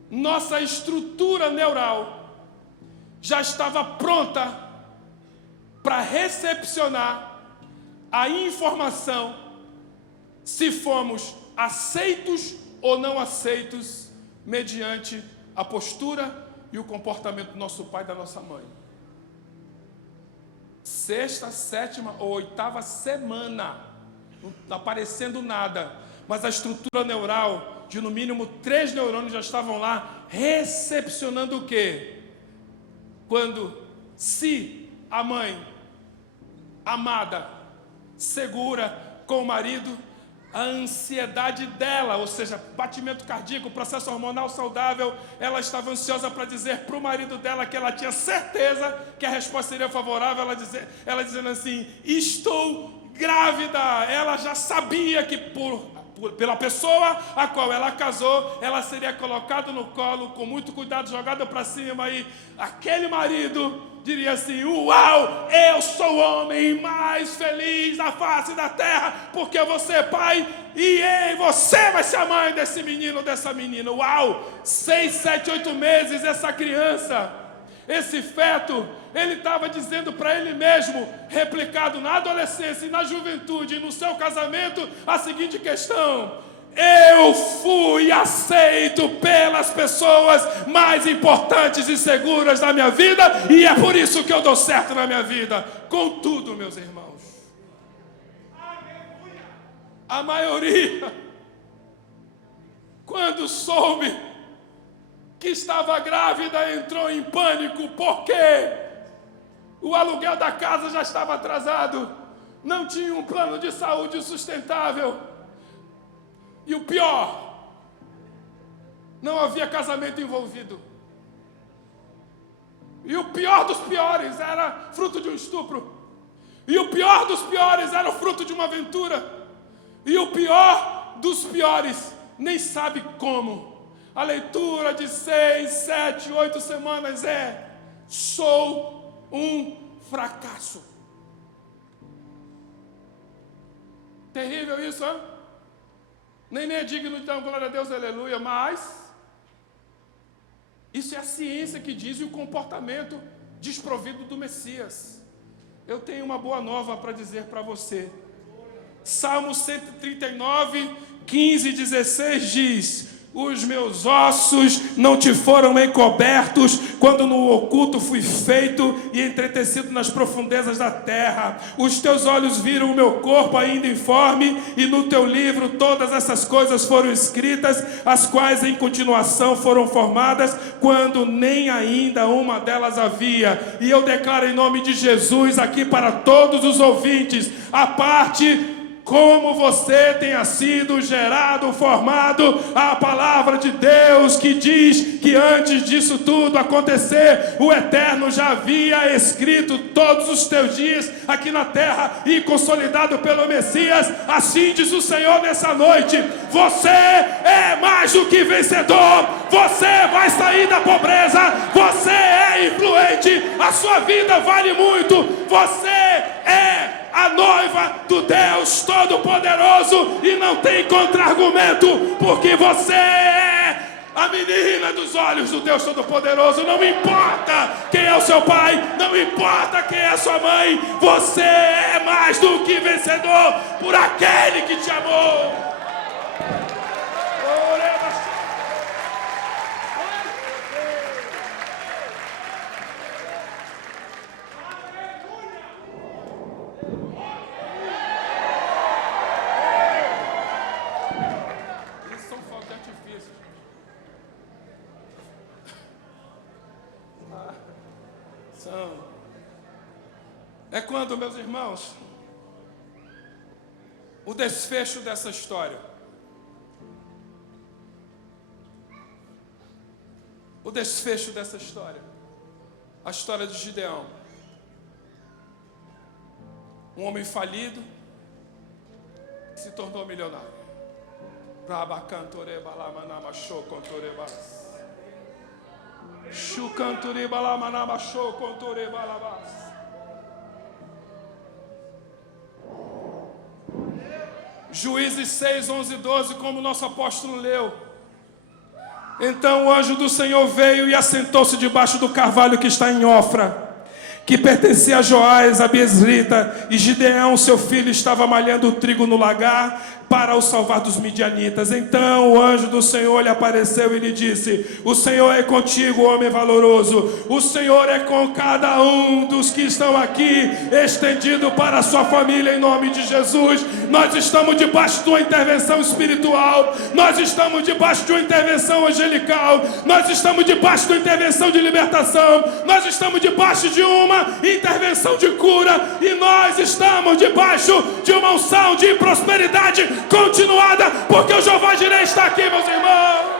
nossa estrutura neural já estava pronta para recepcionar a informação se fomos aceitos ou não aceitos mediante a postura e o comportamento do nosso pai e da nossa mãe. 6ª, 7ª ou 8ª semana, não está aparecendo nada, mas a estrutura neural de no mínimo 3 neurônios já estavam lá recepcionando o quê? Quando, se a mãe amada, segura com o marido, a ansiedade dela, ou seja, batimento cardíaco, processo hormonal saudável, ela estava ansiosa para dizer para o marido dela que ela tinha certeza que a resposta seria favorável, ela dizendo assim: estou grávida. Ela já sabia que pela pessoa a qual ela casou, ela seria colocada no colo, com muito cuidado, jogada para cima, e aquele marido diria assim: uau, eu sou o homem mais feliz da face da terra, porque você é pai, e você vai ser a mãe desse menino, dessa menina. Uau, 6, 7, 8 meses, essa criança, esse feto, ele estava dizendo para ele mesmo, replicado na adolescência e na juventude e no seu casamento, a seguinte questão: eu fui aceito pelas pessoas mais importantes e seguras da minha vida, e é por isso que eu dou certo na minha vida. Contudo, meus irmãos, a maioria, quando soube que estava grávida, entrou em pânico, porque o aluguel da casa já estava atrasado, não tinha um plano de saúde sustentável, e o pior, não havia casamento envolvido. E o pior dos piores era fruto de um estupro. E o pior dos piores era o fruto de uma aventura. E o pior dos piores nem sabe como. A leitura de 6, 7, 8 semanas é: sou um fracasso. Terrível isso, hein? nem é digno de dar glória a Deus, aleluia, mas isso é a ciência que diz e o comportamento desprovido do Messias. Eu tenho uma boa nova para dizer para você. Salmo 139, 15 e 16 diz: os meus ossos não te foram encobertos, quando no oculto fui feito e entretecido nas profundezas da terra. Os teus olhos viram o meu corpo ainda informe, e no teu livro todas essas coisas foram escritas, as quais em continuação foram formadas, quando nem ainda uma delas havia. E eu declaro em nome de Jesus aqui para todos os ouvintes, a parte como você tenha sido gerado, formado, a palavra de Deus que diz que antes disso tudo acontecer, o Eterno já havia escrito todos os teus dias aqui na terra e consolidado pelo Messias. Assim diz o Senhor nessa noite: você é mais do que vencedor, você vai sair da pobreza, você é influente, a sua vida vale muito, você é a noiva do Deus Todo-Poderoso e não tem contra-argumento, porque você é a menina dos olhos do Deus Todo-Poderoso. Não importa quem é o seu pai, não importa quem é a sua mãe, você é mais do que vencedor por aquele que te amou. É quando, meus irmãos, o desfecho dessa história. O desfecho dessa história. A história de Gideão. Um homem falido que se tornou milionário. Juízes 6, 11 e 12, como o nosso apóstolo leu. Então o anjo do Senhor veio e assentou-se debaixo do carvalho que está em Ofra, que pertencia a Joás, a Biesrita, e Gideão, seu filho, estava malhando o trigo no lagar para o salvar dos midianitas. Então o anjo do Senhor lhe apareceu e lhe disse: o Senhor é contigo, homem valoroso, o Senhor é com cada um dos que estão aqui, estendido para a sua família, em nome de Jesus. Nós estamos debaixo de uma intervenção espiritual, nós estamos debaixo de uma intervenção angelical, nós estamos debaixo de uma intervenção de libertação, nós estamos debaixo de uma intervenção de cura, e nós estamos debaixo de uma unção de prosperidade continuada, porque o Jeová Jireh está aqui, meus irmãos.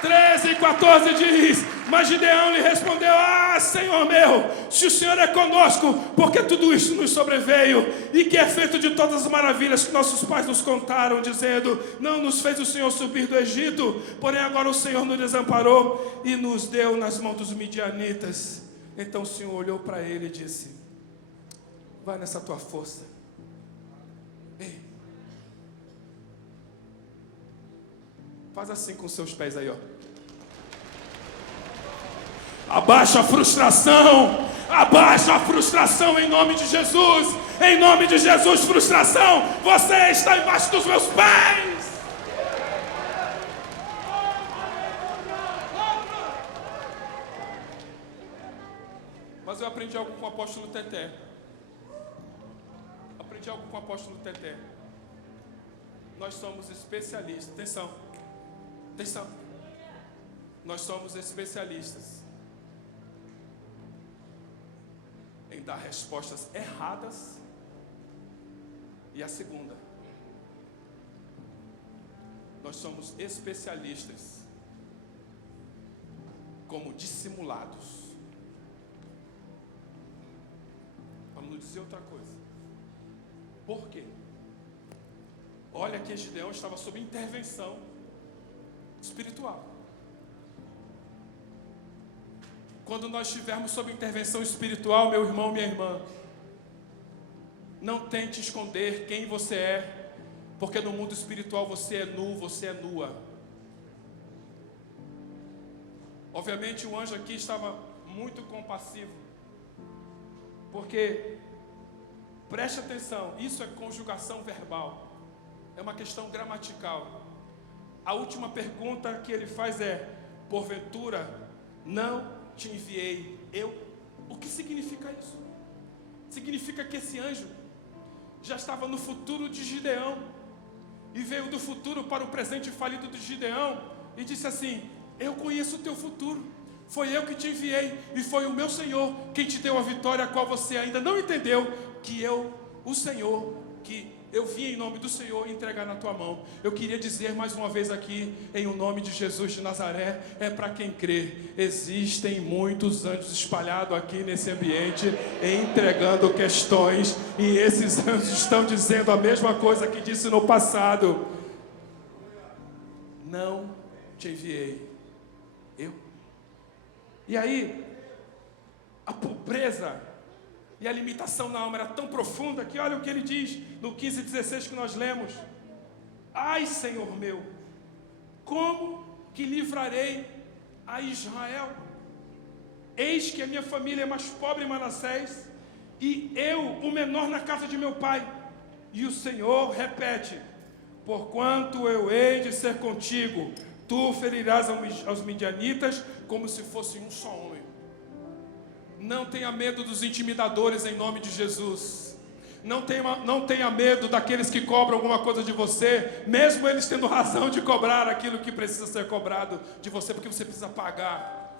13 e 14 diz: mas Gideão lhe respondeu: ah, Senhor meu, se o Senhor é conosco, porque tudo isso nos sobreveio, e que é feito de todas as maravilhas que nossos pais nos contaram, dizendo: não nos fez o Senhor subir do Egito, porém agora o Senhor nos desamparou e nos deu nas mãos dos midianitas. Então o Senhor olhou para ele e disse: vai nessa tua força. Ei, faz assim com seus pés aí, ó. Abaixa a frustração, abaixa a frustração em nome de Jesus. Em nome de Jesus, frustração, você está embaixo dos meus pés. Mas eu aprendi algo com o apóstolo Teté. Aprendi algo com o apóstolo Teté. Nós somos especialistas. Atenção. Atenção. Nós somos especialistas em dar respostas erradas. E a segunda, nós somos especialistas como dissimulados. Para não dizer outra coisa. Por quê? Olha que Gideão estava sob intervenção espiritual. Quando nós estivermos sob intervenção espiritual, meu irmão, minha irmã, Não tente esconder quem você é, porque no mundo espiritual você é nu, você é nua. Obviamente o anjo aqui estava muito compassivo, porque, preste atenção, isso é conjugação verbal, é uma questão gramatical. A última pergunta que ele faz é: porventura não te enviei eu? O que significa isso? Significa que esse anjo já estava no futuro de Gideão, e veio do futuro para o presente falido de Gideão, e disse assim: eu conheço o teu futuro, foi eu que te enviei, e foi o meu Senhor quem te deu a vitória, a qual você ainda não entendeu, que eu, o Senhor, que eu vim em nome do Senhor entregar na tua mão. Eu queria dizer mais uma vez aqui, em o nome de Jesus de Nazaré, é para quem crê. Existem muitos anjos espalhados aqui nesse ambiente, entregando questões, e esses anjos estão dizendo a mesma coisa que disse no passado: não te enviei eu. E aí, a pobreza e a limitação na alma era tão profunda que olha o que ele diz no 15:16 que nós lemos: ai, Senhor meu, como que livrarei a Israel? Eis que a minha família é mais pobre em Manassés, e eu, o menor na casa de meu pai. E o Senhor repete: porquanto eu hei de ser contigo, tu ferirás aos midianitas como se fosse um só homem. Não tenha medo dos intimidadores em nome de Jesus. Não tenha medo daqueles que cobram alguma coisa de você, mesmo eles tendo razão de cobrar aquilo que precisa ser cobrado de você, porque você precisa pagar.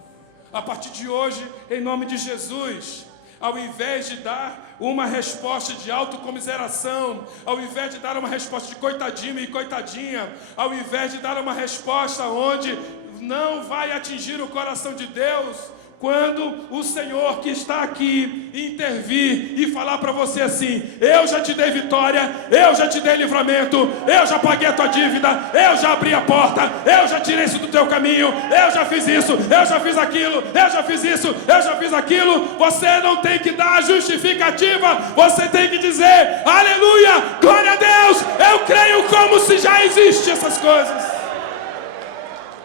A partir de hoje, em nome de Jesus, ao invés de dar uma resposta de autocomiseração, ao invés de dar uma resposta de coitadinho e coitadinha, ao invés de dar uma resposta onde não vai atingir o coração de Deus, quando o Senhor que está aqui intervir e falar para você assim: eu já te dei vitória, eu já te dei livramento, eu já paguei a tua dívida, eu já abri a porta, eu já tirei isso do teu caminho, eu já fiz isso, eu já fiz aquilo, eu já fiz isso, eu já fiz aquilo. Você não tem que dar justificativa, você tem que dizer: aleluia, glória a Deus, eu creio como se já existem essas coisas.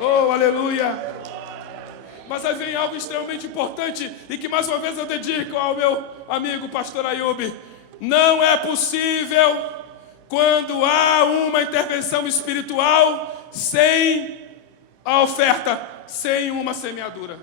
Oh, aleluia. Mas aí vem algo extremamente importante e que mais uma vez eu dedico ao meu amigo pastor Ayub. Não é possível, quando há uma intervenção espiritual, sem a oferta, sem uma semeadura.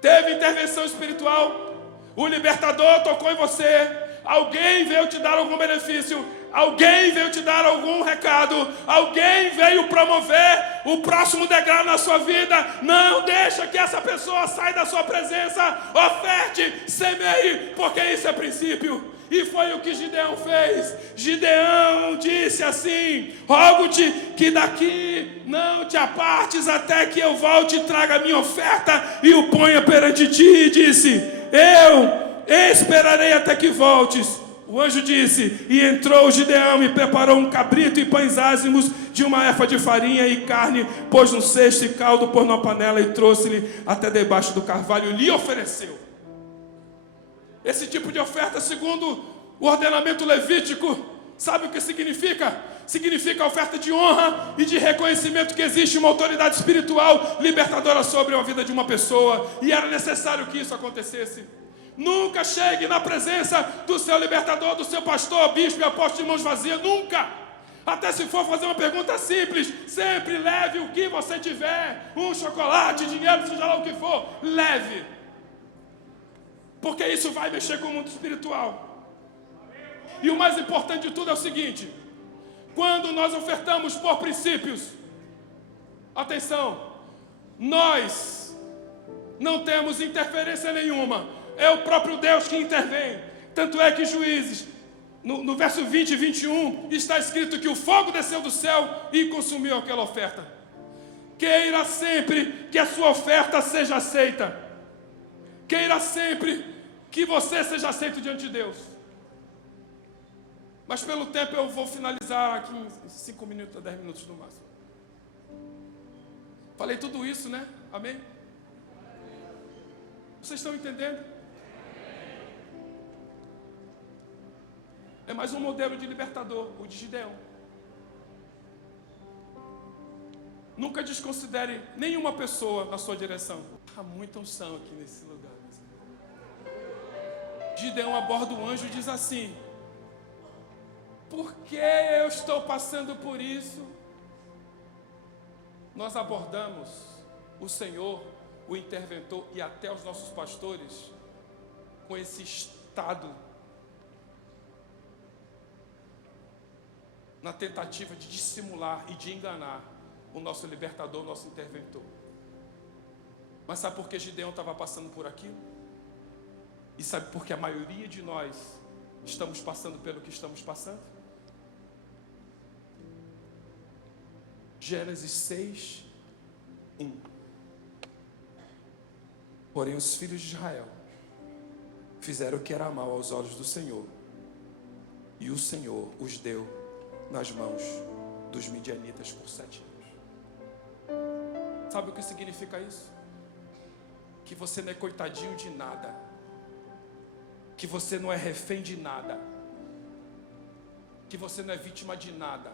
Teve intervenção espiritual, o libertador tocou em você, alguém veio te dar algum benefício, alguém veio te dar algum recado, alguém veio promover o próximo degrau na sua vida. Não deixa que essa pessoa saia da sua presença. Oferte, semeie, porque isso é princípio. E foi o que Gideão fez. Gideão disse assim: rogo-te que daqui não te apartes até que eu volte e traga a minha oferta e o ponha perante ti. E disse: eu esperarei até que voltes. O anjo disse, e entrou Gideão e preparou um cabrito e pães ázimos de uma efa de farinha e carne, pôs num cesto e caldo, pôs numa panela e trouxe-lhe até debaixo do carvalho e lhe ofereceu. Esse tipo de oferta, segundo o ordenamento levítico, sabe o que significa? Significa a oferta de honra e de reconhecimento que existe uma autoridade espiritual libertadora sobre a vida de uma pessoa, e era necessário que isso acontecesse. Nunca chegue na presença do seu libertador, do seu pastor, bispo e apóstolo de mãos vazias, nunca. Até se for fazer uma pergunta simples, sempre leve o que você tiver, um chocolate, dinheiro, seja lá o que for, leve. Porque isso vai mexer com o mundo espiritual. E o mais importante de tudo é o seguinte: quando nós ofertamos por princípios, atenção, nós não temos interferência nenhuma. É o próprio Deus que intervém. Tanto é que Juízes, no verso 20 e 21, está escrito que o fogo desceu do céu e consumiu aquela oferta. Queira sempre que a sua oferta seja aceita. Queira sempre que você seja aceito diante de Deus. Mas pelo tempo eu vou finalizar aqui em 5 minutos, 10 minutos no máximo. Falei tudo isso, né? Amém? Vocês estão entendendo? É mais um modelo de libertador, o de Gideão. Nunca desconsidere nenhuma pessoa na sua direção. Há muita unção aqui nesse lugar. Gideão aborda o anjo e diz assim: por que eu estou passando por isso? Nós abordamos o Senhor, o interventor e até os nossos pastores com esse estado, na tentativa de dissimular e de enganar o nosso libertador, o nosso interventor. Mas sabe por que Gideão estava passando por aquilo? E sabe por que a maioria de nós estamos passando pelo que estamos passando? Gênesis 6, 1. Porém os filhos de Israel fizeram o que era mal aos olhos do Senhor, e o Senhor os deu nas mãos dos midianitas por 7 anos. Sabe o que significa isso? Que você não é coitadinho de nada, que você não é refém de nada, que você não é vítima de nada,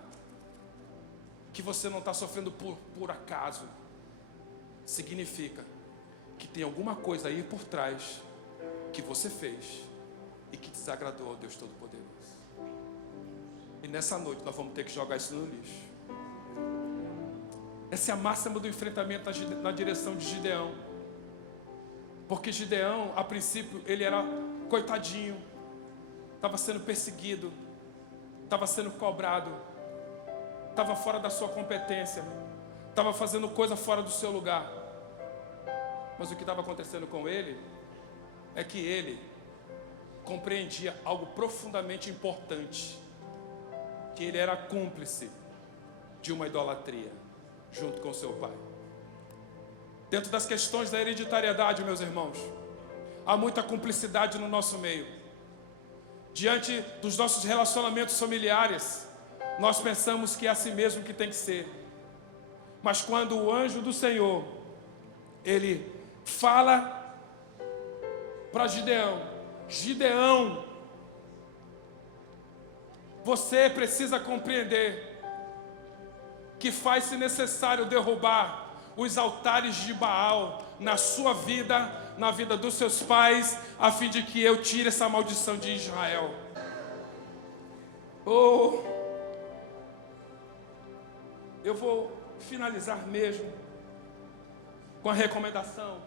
que você não está sofrendo por acaso. Significa que tem alguma coisa aí por trás que você fez e que desagradou ao Deus Todo-Poderoso. E nessa noite nós vamos ter que jogar isso no lixo. Essa é a máxima do enfrentamento na direção de Gideão. Porque Gideão, a princípio, ele era coitadinho, estava sendo perseguido, estava sendo cobrado, estava fora da sua competência, estava fazendo coisa fora do seu lugar. Mas o que estava acontecendo com ele é que ele compreendia algo profundamente importante, que ele era cúmplice de uma idolatria junto com seu pai. Dentro das questões da hereditariedade, meus irmãos, há muita cumplicidade no nosso meio. Diante dos nossos relacionamentos familiares, nós pensamos que é assim mesmo que tem que ser. Mas quando o anjo do Senhor, ele fala para Gideão: Gideão, você precisa compreender que faz-se necessário derrubar os altares de Baal na sua vida, na vida dos seus pais, a fim de que eu tire essa maldição de Israel. Eu vou finalizar mesmo com a recomendação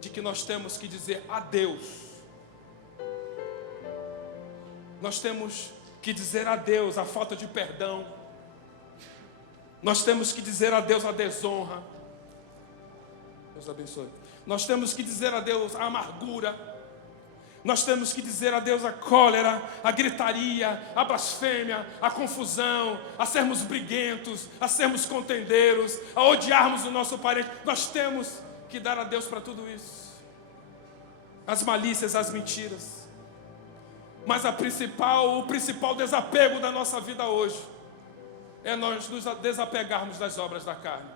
de que nós temos que dizer adeus. Nós temos que dizer adeus à falta de perdão. Nós temos que dizer adeus à desonra. Deus abençoe. Nós temos que dizer adeus à amargura. Nós temos que dizer adeus à cólera, à gritaria, à blasfêmia, à confusão, a sermos briguentos, a sermos contendeiros, a odiarmos o nosso parente. Nós temos que dar adeus para tudo isso. As malícias, as mentiras. Mas o principal desapego da nossa vida hoje é nós nos desapegarmos das obras da carne.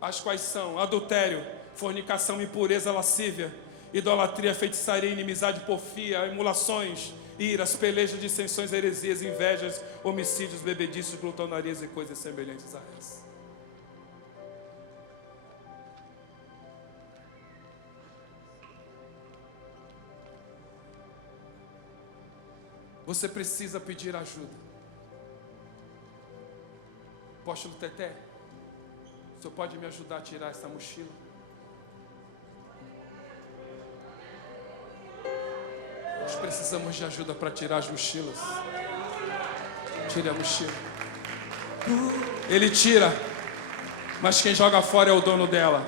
As quais são adultério, fornicação, impureza, lascívia, idolatria, feitiçaria, inimizade, porfia, emulações, iras, pelejas, dissensões, heresias, invejas, homicídios, bebediços, glutonarias e coisas semelhantes a essas. Você precisa pedir ajuda. Apóstolo Teté, o senhor pode me ajudar a tirar essa mochila? Nós precisamos de ajuda para tirar as mochilas. Tire a mochila. Ele tira, mas quem joga fora é o dono dela.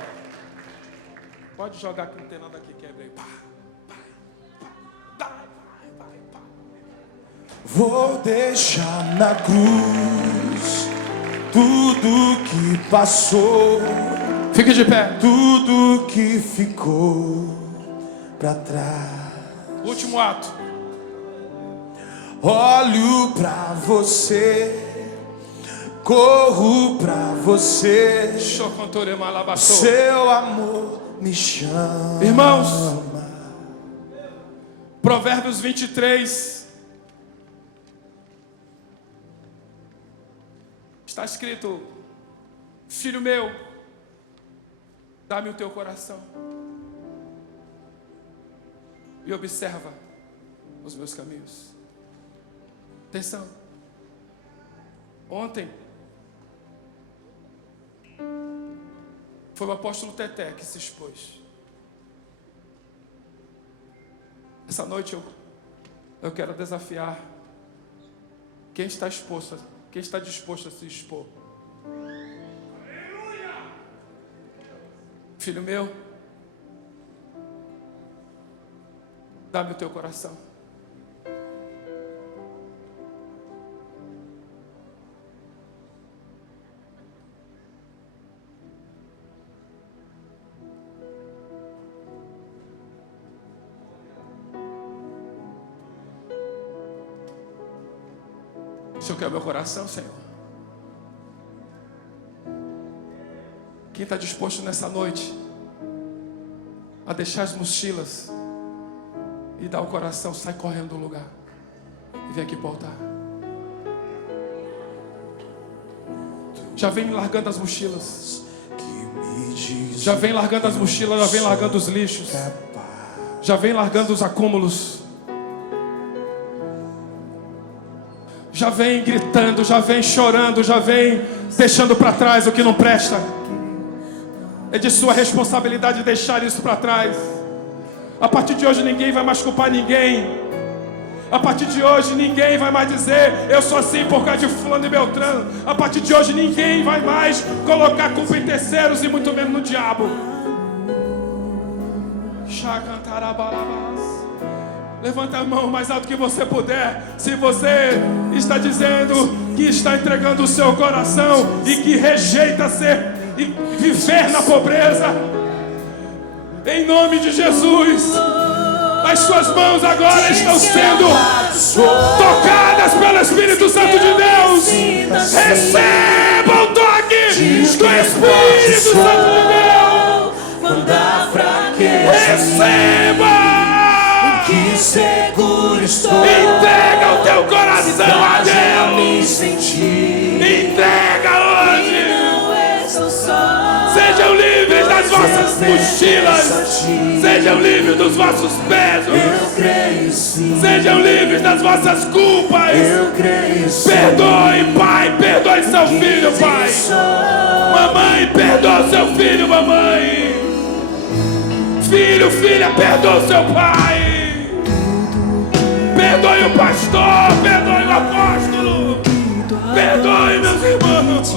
Pode jogar que não tem nada que quebre aí. Vou deixar na cruz tudo que passou, Fique de pé. tudo que ficou pra trás. Último ato. Olho pra você, corro pra você, seu amor me chama. Irmãos, Provérbios 23 Está escrito: filho meu, dá-me o teu coração e observa os meus caminhos. Atenção. Ontem foi o apóstolo Teté que se expôs. Essa noite eu quero desafiar quem está disposto a se expor. Filho meu, dá-me o teu coração. O Senhor quer o meu coração, Senhor? Quem está disposto nessa noite a deixar as mochilas e dar o coração, sai correndo do lugar e vem aqui para o altar. Já vem largando as mochilas. Já vem largando as mochilas, já vem largando os lixos. Já vem largando os acúmulos. Já vem gritando, já vem chorando, já vem deixando para trás o que não presta. É de sua responsabilidade deixar isso para trás. A partir de hoje ninguém vai mais culpar ninguém. A partir de hoje ninguém vai mais dizer eu sou assim por causa de fulano e beltrano. A partir de hoje ninguém vai mais colocar culpa em terceiros e muito menos no diabo. Levanta a mão mais alto que você puder. Se você está dizendo que está entregando o seu coração e que rejeita ser e viver na pobreza, em nome de Jesus, as suas mãos agora estão sendo tocadas pelo Espírito Santo de Deus. Receba o toque do Espírito Santo de Deus. Receba. Que seguro estou. Entrega o teu coração a Deus. Entrega hoje. Sejam livres das vossas mochilas. Sejam livres dos vossos pesos. Sejam livres das vossas culpas. Perdoe, pai. Perdoe seu filho, pai. Mamãe, perdoa seu filho, mamãe. Filho, filha, perdoa seu pai. Perdoe o pastor, perdoe o apóstolo, perdoe meus irmãos.